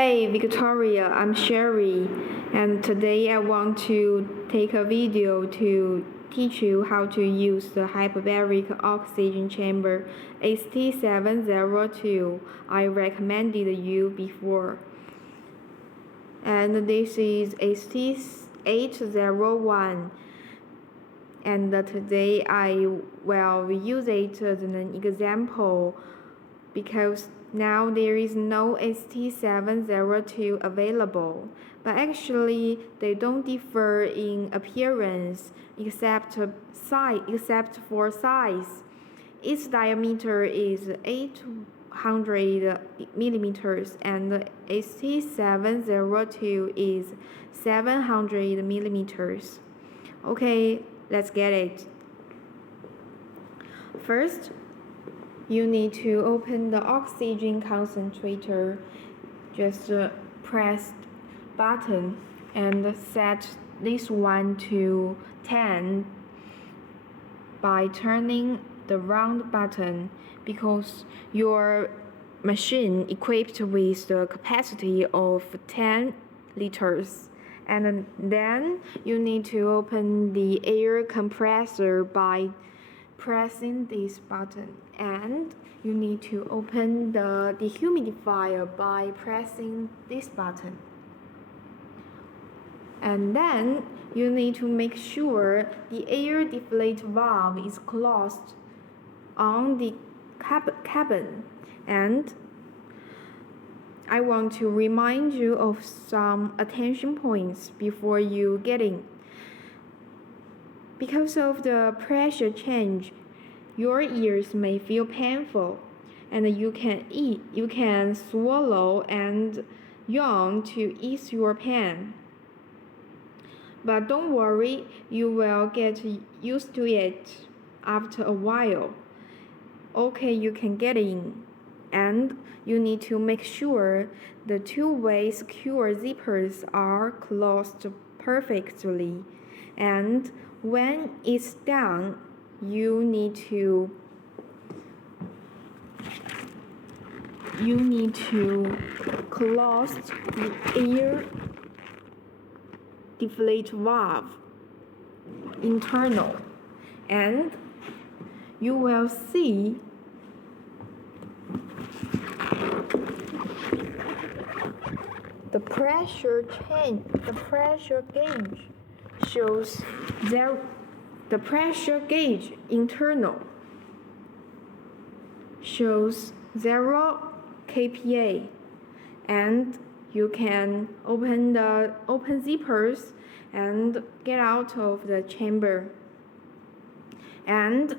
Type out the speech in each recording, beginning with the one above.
Hey Victoria, I'm Sherry, and today I want to take a video to teach you how to use the hyperbaric oxygen chamber HT702 I recommended you before. And this is HT801, and today I will use it as an example because now there is no HT702 available, but actually they don't differ in appearance except for size. Its diameter is 800 millimeters and the HT702 is 700 millimeters. Okay, let's get it. First, you need to open the oxygen concentrator. Just press button and set this one to 10 by turning the round button because your machine equipped with the capacity of 10 liters. And then you need to open the air compressor by pressing this button, and you need to open the dehumidifier by pressing this button. And then you need to make sure the air deflate valve is closed on the cabin. And I want to remind you of some attention points before you get in. Because of the pressure change, your ears may feel painful, and you can swallow and yawn to ease your pain. But don't worry, you will get used to it after a while. Okay, you can get in, and you need to make sure the two-way secure zippers are closed perfectly. And when it's done, you need to close the air deflate valve internal, and you will see the pressure gauge shows the pressure gauge internal shows 0 kPa, and you can open zippers and get out of the chamber. And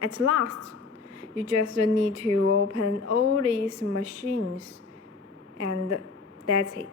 at last, you just need to open all these machines, and that's it.